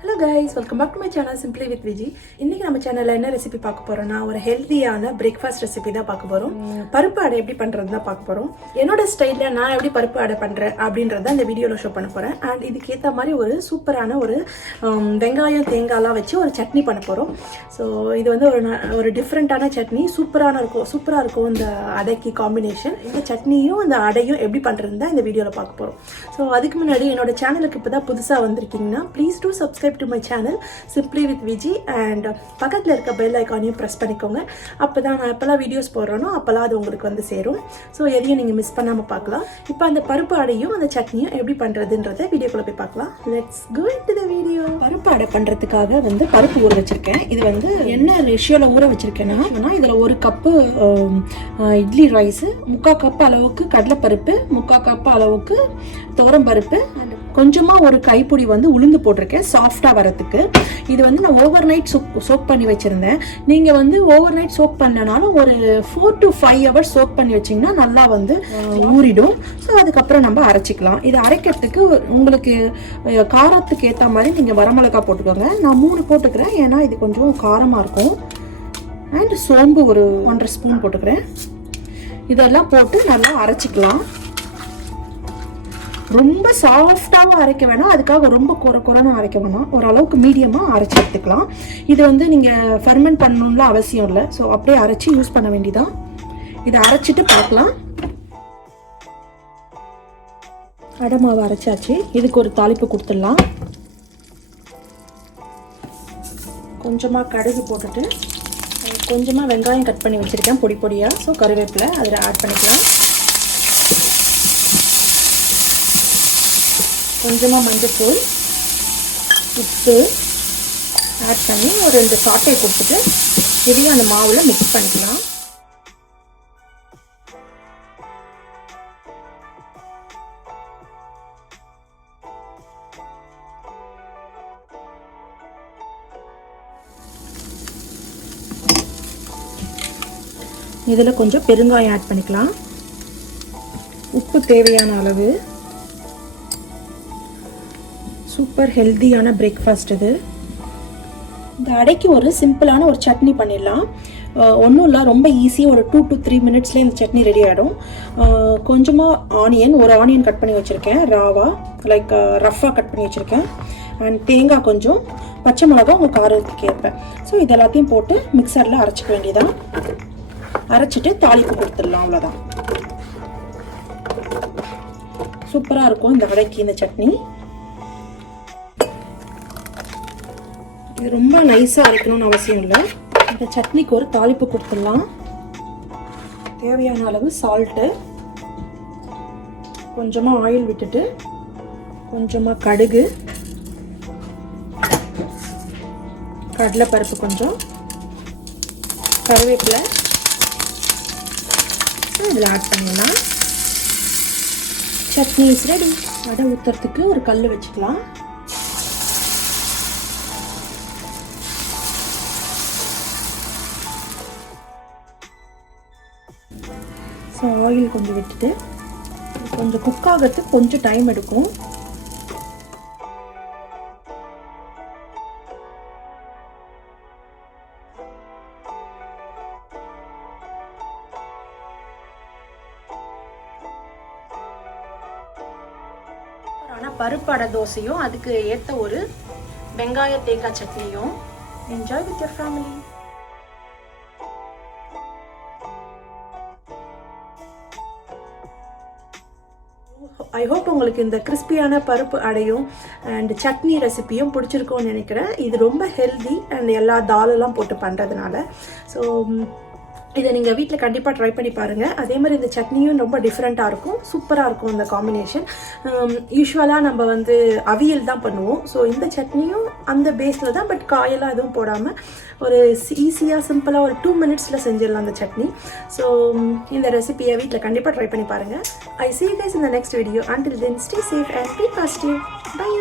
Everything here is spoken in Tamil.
Hello guys, welcome back to my channel Simply with Viji. இன்னைக்கு நம்ம சேனல்ல என்ன ரெசிபி பார்க்க போறோம்னா ஒரு ஹெல்தியான பிரேக்ஃபாஸ்ட் ரெசிபி தான் பார்க்க போறோம். பருப்பு அடை எப்படி பண்றது தான் பார்க்க போறோம். என்னோட ஸ்டைல்ல நான் எப்படி பருப்பு அடை பண்றேன் அப்படின்றத இந்த வீடியோல ஷோ பண்ண போறேன். அண்ட் இதுக்கு ஏத்த மாதிரி ஒரு சூப்பரான ஒரு வெங்காயம் தேங்காய்லாம் வச்சு ஒரு சட்னி பண்ண போறோம். ஸோ இது வந்து ஒரு டிஃப்ரெண்டான சட்னி, சூப்பரா இருக்கும் இந்த அடைக்கு காம்பினேஷன். இந்த சட்னியும் இந்த அடையும் எப்படி பண்றதுன்னு தான் இந்த வீடியோல பார்க்க போறோம். ஸோ அதுக்கு முன்னாடி என்னோட சேனலுக்கு இப்பதான் புதுசா வந்திருக்கீங்கன்னா please do subscribe to my channel Simply with Viji and பக்கத்துல இருக்க பெல் ஐகானையும் பிரஸ் பண்ணிக்கோங்க. அப்பதான் நான் எப்பலாம் வீடியோஸ் போடுறேனோ அப்பலாம் அது உங்களுக்கு வந்து சேரும். ஸோ எதையும் நீங்க மிஸ் பண்ணாம பார்க்கலாம். இப்போ அந்த பருப்பு அடையும் அந்த சட்னியும் எப்படி பண்றதுன்றத வீடியோக்குள்ள போய் பார்க்கலாம். Let's go into the video. பருப்பு அடை பண்றதுக்காக வந்து பருப்பு ஊற வச்சிருக்கேன். இது வந்து என்ன ரேஷியோல ஊற வச்சிருக்கேன்னா இதுல 1 கப்பு இட்லி ரைஸ், 3/4 கப் அளவுக்கு கடலைப்பருப்பு, 3/4 கப் அளவுக்கு துவரம் பருப்பு, கொஞ்சமா ஒரு கைப்பிடி வந்து உளுந்து போட்டிருக்கேன் சாஃப்டா வரதுக்கு. இது வந்து நான் ஓவர் நைட் சோக் பண்ணி வச்சிருந்தேன். நீங்க வந்து ஓவர் நைட் சோக் பண்ணனாலும் ஒரு 4 to 5 hours சோக் பண்ணி வச்சீங்கன்னா நல்லா வந்து ஊறிடும். ஸோ அதுக்கப்புறம் நம்ம அரைச்சிக்கலாம். இது அரைக்கிறதுக்கு உங்களுக்கு காரத்துக்கு ஏற்ற மாதிரி நீங்க வரமிளகா போட்டுக்கோங்க. நான் 3 போட்டுக்கிறேன், ஏன்னா இது கொஞ்சம் காரமா இருக்கும். அண்ட் சோம்பு ஒரு 1.5 ஸ்பூன் போட்டுக்கிறேன். இதெல்லாம் போட்டு நல்லா அரைச்சிக்கலாம். ரொம்ப சாஃப்டாகவும் அரைக்க வேணாம், அதுக்காக ரொம்ப குறைன்னு அரைக்க வேணாம். ஓரளவுக்கு மீடியமாக அரைச்சி எடுத்துக்கலாம். இது வந்து நீங்கள் ஃபர்மெண்ட் பண்ணணும்லாம் அவசியம் இல்லை. ஸோ அப்படியே அரைச்சி யூஸ் பண்ண வேண்டியதான். இதை அரைச்சிட்டு பார்க்கலாம். அடை மாவு அரைச்சாச்சு. இதுக்கு ஒரு தாளிப்பு கொடுத்துடலாம். கொஞ்சமாக கடுகு போட்டுட்டு கொஞ்சமாக வெங்காயம் கட் பண்ணி வச்சுருக்கேன் பொடி பொடியாக. ஸோ கருவேப்பிலை அதில் ஆட் பண்ணிக்கலாம். கொஞ்சமாக மஞ்சள்தூள், உப்பு ஆட் பண்ணி ஒரு 2 சாட்டை கொடுத்துட்டு இதையும் அந்த மாவில் மிக்ஸ் பண்ணிக்கலாம். இதில் கொஞ்சம் பெருங்காயம் ஆட் பண்ணிக்கலாம். உப்பு தேவையான அளவு. சூப்பர் ஹெல்தியான பிரேக்ஃபாஸ்ட் இது. இந்த அடைக்கு ஒரு சிம்பிளான ஒரு சட்னி பண்ணிடலாம். ஒன்றும் இல்லை, ரொம்ப ஈஸி. ஒரு 2 to 3 மினிட்ஸ்லேயே இந்த சட்னி ரெடி ஆகிடும். கொஞ்சமாக ஒரு ஆனியன் கட் பண்ணி வச்சுருக்கேன், ராவா லைக் ரஃப்பாக கட் பண்ணி வச்சுருக்கேன். அண்ட் தேங்காய் கொஞ்சம், பச்சை மிளகா உங்கள் காரத்துக்கு ஏற்பேன். ஸோ இது எல்லாத்தையும் போட்டு மிக்சரில் அரைச்சிக்க வேண்டியதான். அரைச்சிட்டு தாளிப்பு கொடுத்துடலாம், அவ்வளோதான். சூப்பராக இருக்கும் இந்த அடைக்கு இந்த சட்னி. இது ரொம்ப நைஸாக அரைக்கணும்னு அவசியம் இல்லை. இந்த சட்னிக்கு ஒரு தாளிப்பு கொடுத்துடலாம். தேவையான அளவு சால்ட்டு, கொஞ்சமாக ஆயில் விட்டுட்டு கொஞ்சமாக கடுகு, கடலைப்பருப்பு கொஞ்சம், கருவேப்பிலை இதில் ஆட் பண்ணிடலாம். Chutney is ready. அடை ஊற்றுறதுக்கு ஒரு கல் வச்சுக்கலாம். ஸோ ஆயில் கொஞ்சம் விட்டுட்டு கொஞ்சம் குக் ஆகிறதுக்கு கொஞ்சம் டைம் எடுக்கும். ஆனால் பருப்பு அடை தோசையும் அதுக்கு ஏற்ற ஒரு வெங்காய தேங்காய் சட்னியும். Enjoy with your family. I hope உங்களுக்கு இந்த கிறிஸ்பியான பருப்பு அடையும் அண்ட் சட்னி ரெசிபியும் பிடிச்சிருக்கும்னு நினைக்கிறேன். இது ரொம்ப ஹெல்தி அண்ட் எல்லா தாலெல்லாம் போட்டு பண்ணுறதுனால. ஸோ இதை நீங்கள் வீட்டில் கண்டிப்பாக ட்ரை பண்ணி பாருங்கள். அதே மாதிரி இந்த சட்னியும் ரொம்ப டிஃப்ரெண்ட்டாக இருக்கும், சூப்பராக இருக்கும் இந்த காம்பினேஷன். யூஸ்வலாக நம்ம வந்து அவியல் தான் பண்ணுவோம். ஸோ இந்த சட்னியும் அந்த பேஸில் தான், பட் காயெல்லாம் எதுவும் போடாமல் ஒரு ஈஸியாக சிம்பிளாக ஒரு 2 மினிட்ஸில் செஞ்சிடலாம் அந்த சட்னி. ஸோ இந்த ரெசிபியை வீட்டில் கண்டிப்பாக ட்ரை பண்ணி பாருங்கள். I see you guys in the next video. Until then, stay safe and be positive. Bye.